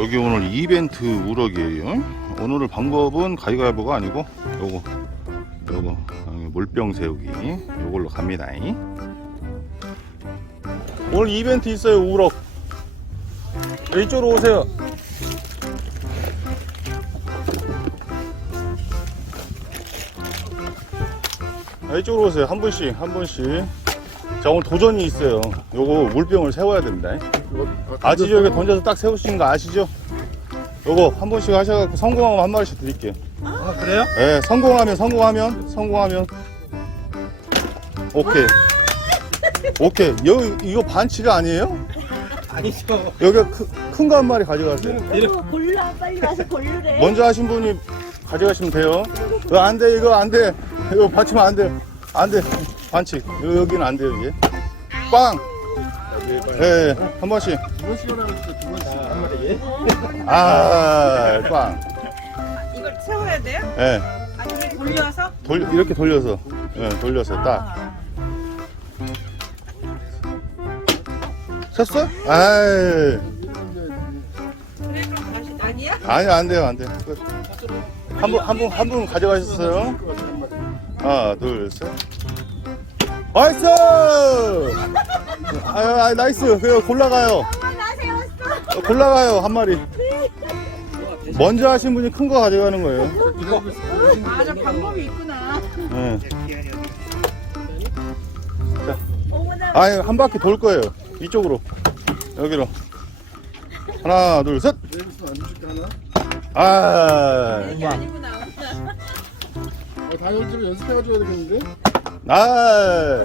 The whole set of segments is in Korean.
여기 오늘 이벤트 우럭이에요. 오늘 방법은 가위가위보가 아니고 요거 요거 어, 물병 세우기 요걸로 갑니다. 오늘 이벤트 있어요 우럭. 이쪽으로 오세요. 아, 이쪽으로 오세요. 한 분씩 한 분씩. 자 오늘 도전이 있어요. 요거 물병을 세워야 됩니다. 아시죠? 여기 던져서 딱 세우시는 거 아시죠? 요거 한 번씩 하셔갖고 성공하면 한 마리씩 드릴게요. 아 그래요? 예, 성공하면 성공하면 성공하면 오케이. 오케이. 여기 이거 반치가 아니에요? 아니죠. 여기 큰 거 한 마리 가져가세요. 그거 골라 빨리 와서 고르래. 먼저 하신 분이 가져가시면 돼요. 이거 안 돼, 이거 안 돼. 이거 받치면 안 돼. 안 돼. 반칙. 여- 여기는 안 돼요, 이게. 빵! 예, 예, 한 번씩. 두 번씩 하라고 했어. 두 번씩 한 마리. 아, 빵. 이걸 세워야 돼요? 예. 아니면 돌려서? 돌, 이렇게 돌려서. 예, 돌려서 딱. 쳤어? 아이. 그래 그럼 다시 아니야? 아니, 안 돼요, 안 돼. 끝. 한 분, 한 분, 한 분 가져가셨어요? 하나, 둘, 셋. 나이스! 아, 아, 나이스. 그냥 골라가요. 엄마 나 세웠어. 어, 골라가요, 한 마리. 먼저 하신 분이 큰 거 가져가는 거예요. 아 저 방법이 있구나 예. 어머나. 아니, 한 바퀴 돌 거예요. 이쪽으로. 여기로. 하나, 둘, 셋. 내일부터 안 줄게 하나? 아, 이게 아니구나 어, 다 연습 연습해가지고 해야 되겠는데? 아.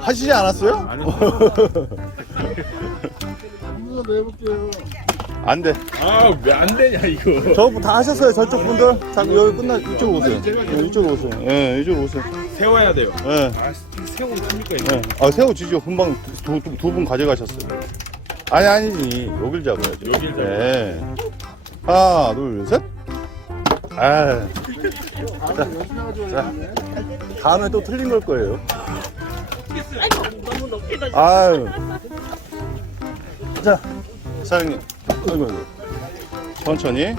하시지 않았어요? 한번 더 해볼게요. 안 돼. 아 왜 안 되냐 이거 저다 하셨어요, 저쪽 분들? 자, 여기 끝나, 이쪽으로 오세요. 예, 이쪽으로 오세요. 예, 이쪽으로 오세요. 세워야 돼요 예. 아 세우면 됩니까 이거 네. 아, 세워주죠. 금방 두분 가져가셨어요. 아니, 아니지. 여길 잡아야죠. 여길 잡아요. 네. 하나, 둘, 셋. 아, 해야 되네. 다음에 또 틀린 걸 거예요. 너무 높게 던져. 아유. 자, 사장님. 아이고, 아이고. 천천히.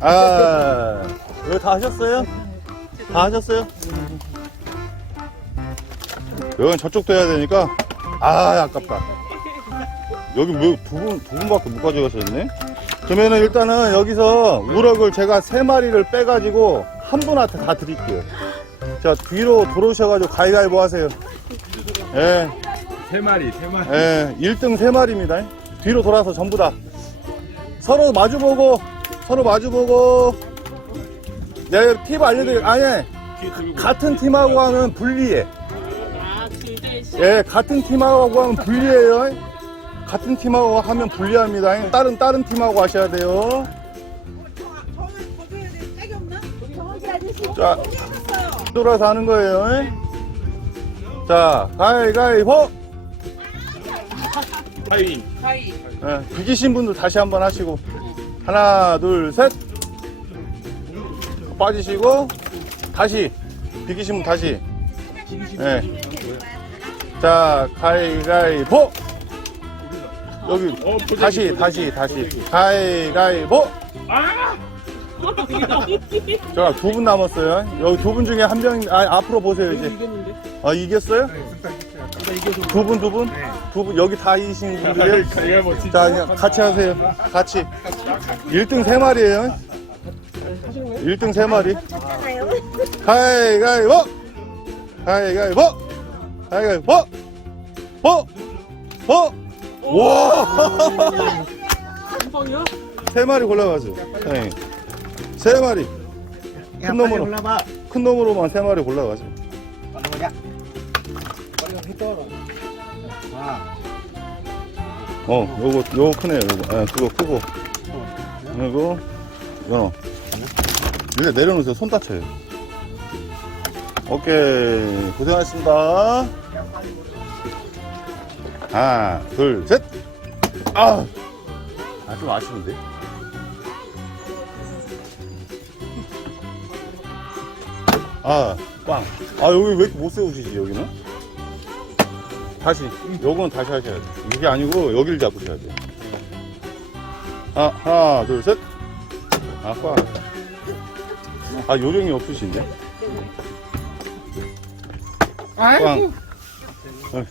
아, 이거 다 하셨어요? 다 하셨어요? 여긴 저쪽도 해야 되니까, 아, 아깝다. 여기 왜 두 분, 두 분밖에 못 가져가셨네? 그러면은 일단은 여기서 우럭을 제가 세 마리를 빼가지고 한 분한테 다 드릴게요. 자, 뒤로 돌아오셔가지고 가위가위보 하세요. 예. 세 마리 세 마리 예, 1등 3마리입니다. 뒤로 돌아서 전부 다. 서로 마주보고, 서로 마주보고. 네, 팁 알려드릴게요. 아니, 같은 팀하고 하면 불리해. 아. 예, 같은 팀하고 하면 불리해요. 같은 팀하고 하면 불리합니다. 다른, 다른 팀하고 하셔야 돼요. 저는 거둬야 돼 짝이 없나? 정원지 아저씨. 자, 돌아서 하는 거예요. 자, 가위가위보! 하이 가위 예, 비기신 분들 다시 한번 하시고. 하나, 둘, 셋. 빠지시고, 다시. 비기신 분 다시. 예. 자, 가위가위보! 여기, 어, 보자기, 다시, 보자기. 다시, 다시. 가위가위보! 아 자, 두 분 남았어요. 여기 두 분 중에 한 명, 아, 앞으로 보세요, 이제. 아, 이겼어요? 두 분, 두 분? 두 분, 여기 다 이기신 분들이에요? 가위가위보 자, 그냥 같이 하세요. 같이. 1등 3마리에요. 1등 3마리. 쳤잖아요. 가위가위보! 가위가위보! 가위가위보! 보! 보! 와! 세 마리 골라가세요. 네. 세 마리. 큰 놈으로. 큰 놈으로만 세 마리 골라가세요. 어, 요거, 요거 크네요, 요거. 예, 그거 크고. 그리고, 이거. 이제 내려놓으세요. 손 다쳐요. 오케이. 고생하셨습니다. 하나, 둘, 셋. 아! 아, 좀 아쉬운데? 아, 빵. 아, 여기 왜 이렇게 못 세우시지, 여기는? 다시. 요건 다시 하셔야 돼. 이게 아니고, 여기를 잡으셔야 돼. 아, 하나, 둘, 셋. 아, 꽉. 아, 요령이 없으신데? 꽝. 어.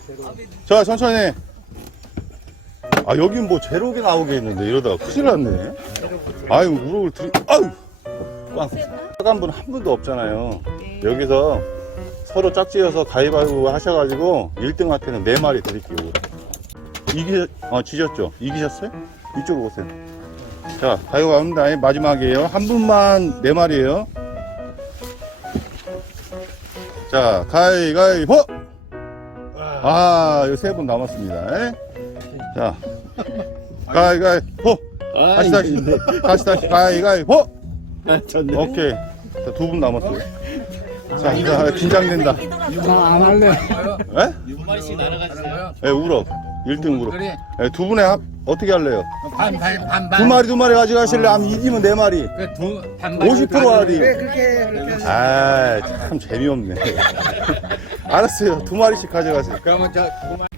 자, 천천히. 아, 여긴 뭐 제로게 나오겠는데, 이러다가 큰일 났네. 아유, 우럭을 들이, 아유! 꽝. 빨간 분 한 분도 없잖아요. 여기서 서로 짝지어서 가위바위보 하셔가지고 1등한테는 4마리 드릴게요. 이기, 어, 지셨죠? 이기셨어요? 이쪽으로 오세요. 자, 가위바위보 합니다. 마지막이에요. 한 분만 4마리에요. 자, 가위가위보! 아, 이거 세분 남았습니다. 에? 자, 가위가위보! 다시, 다시, 다시, 다시, 가위가위보! 오케이. 자, 두 분 남았어요. 자, 자, 긴장된다. 안 할래. 에? 6마리씩 날아가주세요. 예, 우럭. 1등 우럭. 그래. 예, 두 분의 합, 어떻게 할래요? 반, 반, 반, 반. 두 마리, 두 마리 가져가실래? 아니면 이기면 네 마리? 그 두, 반반. 50% 할인. 그래, 그렇게, 그렇게. 아, 참 재미없네. 알았어요. 두 마리씩 가져가세요. 그러면 저 두 마리.